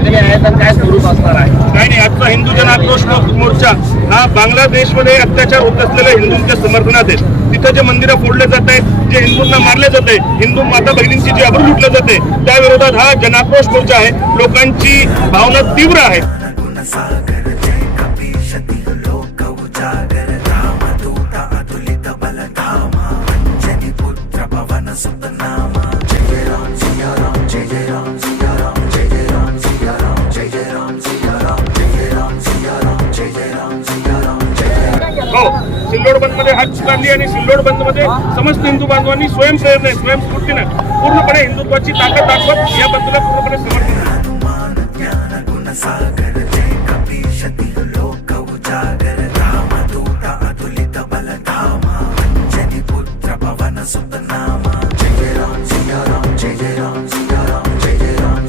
मागणी आहेत आणि काय स्वरूप असणार आहे? काही नाही, आजचा हिंदू जन आक्रोश मोर्चा हा बांगलादेशमध्ये अत्याचार होत असलेल्या हिंदूंच्या समर्थनात आहे. तिथे जे मंदिरं फोडले जात आहेत, जे हिंदूंना मारले जाते, हिंदू माता भगिनींची जी अब्रू लुटले जाते, त्या विरोधात हा जनाक्रोश मोर्चा आहे. लोकांची भावना तीव्र आहे. हो, सिल्लोड बंद मध्ये हात स्वीकारली आणि सिल्लोड बंद मध्ये समस्त हिंदू बांधवांनी स्वयंप्रेरणे स्वयंस्फूर्तीने पूर्णपणे हिंदुत्वाची ताकद दाखवत या बंदला पूर्णपणे समर्थन.